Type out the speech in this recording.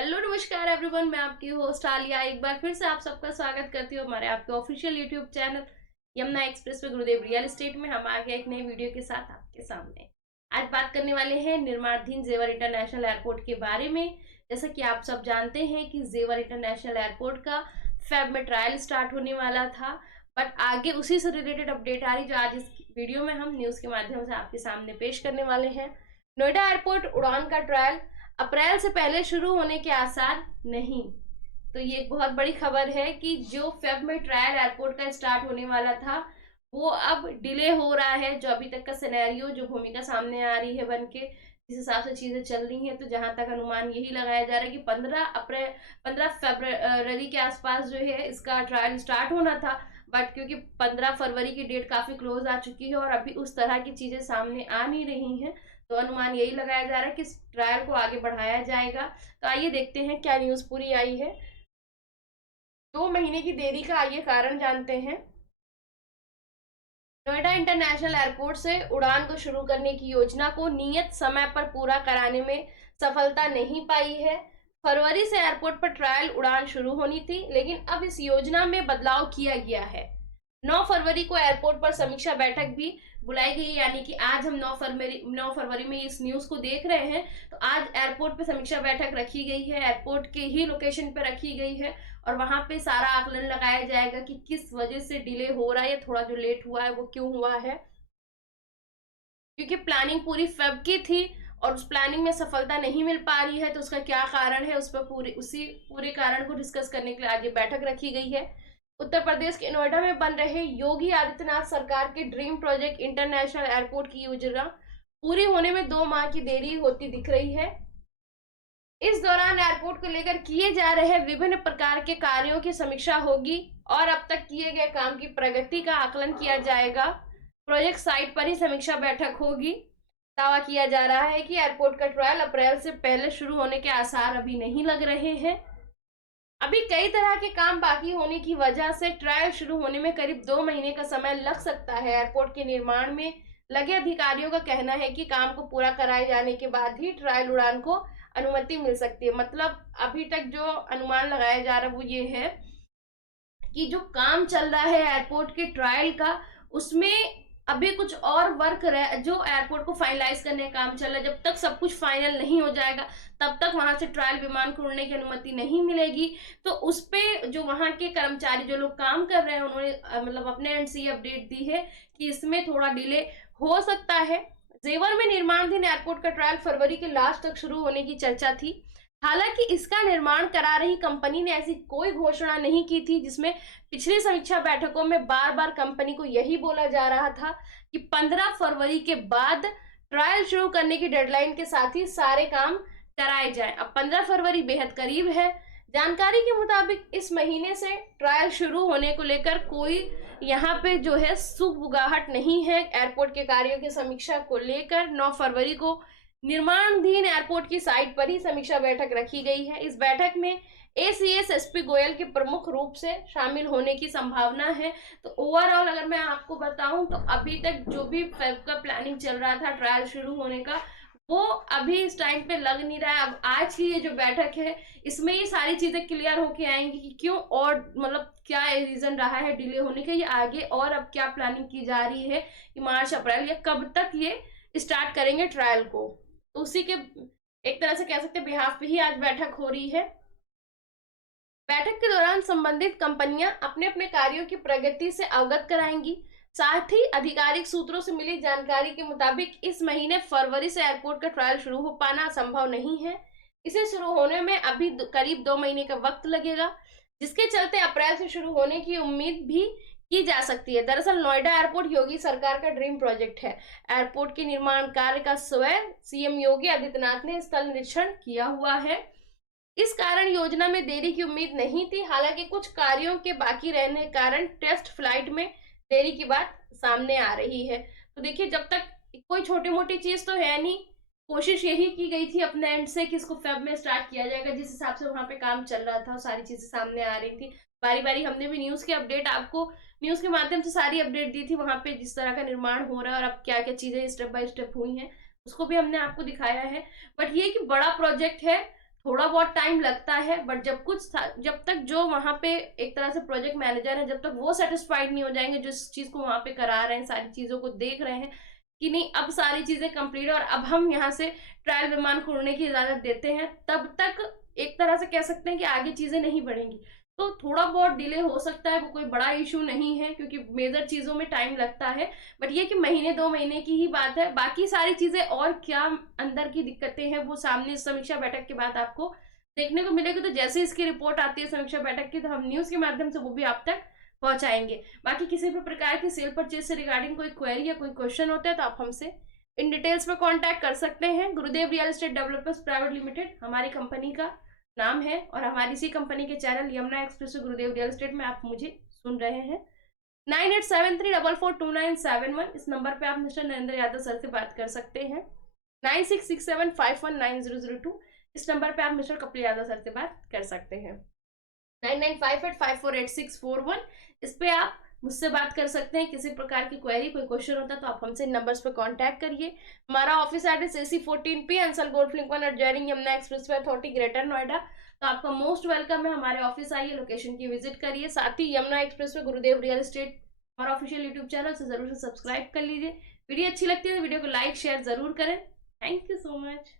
Hello नमस्कार everyone, मैं आपकी होस्ट आलिया एक बार फिर से आप सबका स्वागत करती हूँ हमारे आपके official YouTube channel Yamuna express पे गुरुदेव रियल एस्टेट में। हम आ गए एक नई वीडियो के साथ आपके सामने। आज बात करने वाले हैं निर्माणाधीन जेवर इंटरनेशनल एयरपोर्ट के बारे में। जैसा कि आप सब जानते हैं कि जेवर इंटरनेशनल एयरपोर्ट का फेब में ट्रायल स्टार्ट होने वाला था, बट आगे उसी से रिलेटेड अपडेट आ रही जो आज इस वीडियो में हम न्यूज के माध्यम से आपके सामने पेश करने वाले हैं। नोएडा एयरपोर्ट उड़ान का ट्रायल अप्रैल से पहले शुरू होने के आसार नहीं। तो ये एक बहुत बड़ी खबर है कि जो फेब में ट्रायल एयरपोर्ट का स्टार्ट होने वाला था वो अब डिले हो रहा है। जो अभी तक का सिनेरियो, जो भूमिका सामने आ रही है बन के, जिस हिसाब से चीजें चल रही हैं, तो जहां तक अनुमान यही लगाया जा रहा है कि 15 फरवरी के आसपास जो है इसका ट्रायल स्टार्ट होना था। बट क्योंकि 15 फरवरी की डेट काफी क्लोज आ चुकी है और अभी उस तरह की चीजें सामने आ नहीं रही हैं, तो अनुमान यही लगाया जा रहा है कि इस ट्रायल को आगे बढ़ाया जाएगा। तो आइए देखते हैं क्या न्यूज पूरी आई है। 2 महीने की देरी का आइए कारण जानते हैं। नोएडा इंटरनेशनल एयरपोर्ट से उड़ान को शुरू करने की योजना को नियत समय पर पूरा कराने में सफलता नहीं पाई है। फरवरी से एयरपोर्ट पर ट्रायल उड़ान शुरू होनी थी, लेकिन अब इस योजना में बदलाव किया गया है। 9 फरवरी को एयरपोर्ट पर समीक्षा बैठक भी बुलाई गई, यानी कि आज हम 9 फरवरी में इस न्यूज को देख रहे हैं, तो आज एयरपोर्ट पे समीक्षा बैठक रखी गई है। एयरपोर्ट के ही लोकेशन पे रखी गई है और वहां पे सारा आकलन लगाया जाएगा कि किस वजह से डिले हो रहा है या थोड़ा जो लेट हुआ है वो क्यों हुआ है। क्योंकि प्लानिंग पूरी फेब की थी और उस प्लानिंग में सफलता नहीं मिल पा रही है, तो उसका क्या कारण है, उस पर पूरे कारण को डिस्कस करने के लिए आज ये बैठक रखी गई है। उत्तर प्रदेश के नोएडा में बन रहे योगी आदित्यनाथ सरकार के ड्रीम प्रोजेक्ट इंटरनेशनल एयरपोर्ट की योजना पूरी होने में 2 माह की देरी होती दिख रही है। इस दौरान एयरपोर्ट को लेकर किए जा रहे विभिन्न प्रकार के कार्यों की समीक्षा होगी और अब तक किए गए काम की प्रगति का आकलन किया जाएगा। प्रोजेक्ट साइट पर ही समीक्षा बैठक होगी। दावा किया जा रहा है कि एयरपोर्ट का ट्रायल अप्रैल से पहले शुरू होने के आसार अभी नहीं लग रहे हैं। अभी कई तरह के काम बाकी होने की वजह से ट्रायल शुरू होने में करीब 2 महीने का समय लग सकता है। एयरपोर्ट के निर्माण में लगे अधिकारियों का कहना है कि काम को पूरा कराए जाने के बाद ही ट्रायल उड़ान को अनुमति मिल सकती है। मतलब अभी तक जो अनुमान लगाया जा रहा है वो ये है कि जो काम चल रहा है एयरपोर्ट के ट्रायल का, उसमें अभी कुछ और वर्क जो एयरपोर्ट को फाइनलाइज करने का काम चल रहा है। जब तक सब कुछ फाइनल नहीं हो जाएगा तब तक वहां से ट्रायल विमान को उड़ने की अनुमति नहीं मिलेगी। तो उस पे जो वहां के कर्मचारी, जो लोग काम कर रहे हैं, उन्होंने मतलब अपने एंड से अपडेट दी है कि इसमें थोड़ा डिले हो सकता है। जेवर में निर्माणाधीन एयरपोर्ट का ट्रायल फरवरी के लास्ट तक शुरू होने की चर्चा थी। हालांकि इसका निर्माण करा रही कंपनी ने ऐसी कोई घोषणा नहीं की थी, जिसमें पिछली समीक्षा बैठकों में बार बार कंपनी को यही बोला जा रहा था कि 15 फरवरी के बाद ट्रायल शुरू करने की डेडलाइन के साथ ही सारे काम कराए जाएं। अब 15 फरवरी बेहद करीब है। जानकारी के मुताबिक इस महीने से ट्रायल शुरू होने को लेकर कोई यहाँ पे जो है सुगबुगाहट नहीं है। एयरपोर्ट के कार्यों की समीक्षा को लेकर 9 फरवरी को निर्माणाधीन एयरपोर्ट की साइट पर ही समीक्षा बैठक रखी गई है। इस बैठक में एसीएस एसपी गोयल के प्रमुख रूप से शामिल होने की संभावना है। तो ओवरऑल अगर मैं आपको बताऊं तो अभी तक जो भी फेब का प्लानिंग चल रहा था ट्रायल शुरू होने का, वो अभी इस टाइम पे लग नहीं रहा है। अब आज की ये जो बैठक है इसमें ये सारी चीजें क्लियर होके आएंगी कि क्यों और मतलब क्या रीजन रहा है डिले होने का, ये आगे और अब क्या प्लानिंग की जा रही है कि मार्च अप्रैल या कब तक ये स्टार्ट करेंगे ट्रायल को। तो उसी के एक तरह से कह सकते हैं बिहाफ पे ही आज बैठक हो रही है। बैठक के दौरान संबंधित कंपनियां अपने अपने कार्यों की प्रगति से अवगत कराएंगी। साथ ही आधिकारिक सूत्रों से मिली जानकारी के मुताबिक इस महीने फरवरी से एयरपोर्ट का ट्रायल शुरू हो पाना संभव नहीं है। इसे शुरू होने में अभी करीब 2 महीने का वक्त लगेगा, जिसके चलते अप्रैल से शुरू होने की उम्मीद भी की जा सकती है। दरअसल नोएडा एयरपोर्ट योगी सरकार का ड्रीम प्रोजेक्ट है। एयरपोर्ट के निर्माण कार्य का स्वयं सीएम योगी आदित्यनाथ ने स्थल निरीक्षण किया हुआ है। इस कारण योजना में देरी की उम्मीद नहीं थी। हालांकि कुछ कार्यों के बाकी रहने के कारण टेस्ट फ्लाइट में देरी की बात सामने आ रही है। तो देखिए, जब तक कोई छोटी मोटी चीज तो है नहीं, कोशिश यही की गई थी अपने एंड से कि इसको फेब में स्टार्ट किया जाएगा। जिस हिसाब से वहां पे काम चल रहा था सारी चीजें सामने आ रही थी। बारी बारी हमने भी न्यूज के अपडेट आपको न्यूज के माध्यम से सारी अपडेट दी थी, वहां पे जिस तरह का निर्माण हो रहा है और अब क्या क्या चीजें स्टेप बाय स्टेप हुई हैं उसको भी हमने आपको दिखाया है। बट ये कि बड़ा प्रोजेक्ट है, थोड़ा बहुत टाइम लगता है, बट जब तक जो वहां पे एक तरह से प्रोजेक्ट मैनेजर है, जब तक वो सेटिस्फाइड नहीं हो जाएंगे, जो इस चीज को वहां पे करा रहे हैं, सारी चीजों को देख रहे हैं कि नहीं अब सारी चीजें कंप्लीट है और अब हम यहाँ से ट्रायल विमान को उड़ने की इजाजत देते हैं, तब तक एक तरह से कह सकते हैं कि आगे चीजें नहीं बढ़ेंगी। तो थोड़ा बहुत डिले हो सकता है, वो कोई बड़ा इशू नहीं है क्योंकि मेजर चीजों में टाइम लगता है, बट ये कि महीने 2 महीने की ही बात है। बाकी सारी चीजें और क्या अंदर की दिक्कतें हैं वो सामने समीक्षा बैठक के बाद आपको देखने को मिलेगी। तो जैसे इसकी रिपोर्ट आती है समीक्षा बैठक की, तो हम न्यूज के माध्यम से वो भी आप तक पहुंचाएंगे। बाकी किसी भी प्रकार की सेल परचेज से रिगार्डिंग कोई क्वेरी या कोई क्वेश्चन होता है तो आप हमसे इन डिटेल्स में कांटेक्ट कर सकते हैं। गुरुदेव real estate developers private limited हमारी कंपनी का नाम है और हमारी इसी कंपनी के चैनल यमुना एक्सप्रेस गुरुदेव रियल एस्टेट में आप मुझे सुन रहे हैं। 9873442971 इस नंबर पे आप मिस्टर नरेंद्र यादव सर से बात कर सकते हैं। 9667519002 इस नंबर पे आप मिस्टर कपिल यादव सर से बात कर सकते हैं। 9958548641 इस पे आप मुझसे बात कर सकते हैं। किसी प्रकार की क्वेरी कोई क्वेश्चन होता है तो आप हमसे नंबर्स पे कांटेक्ट करिए। हमारा office address AC14P Ansal golf link 1 adjoining Yamuna expressway authority greater Noida. तो आपका मोस्ट वेलकम है, हमारे ऑफिस आइए, लोकेशन की विजिट करिए। साथ ही यमुना एक्सप्रेसवे गुरुदेव रियल एस्टेट हमारा ऑफिशियल यूट्यूब चैनल से जरूर से सब्सक्राइब कर लीजिए। वीडियो अच्छी लगती है तो वीडियो को लाइक शेयर जरूर करें। Thank you so much.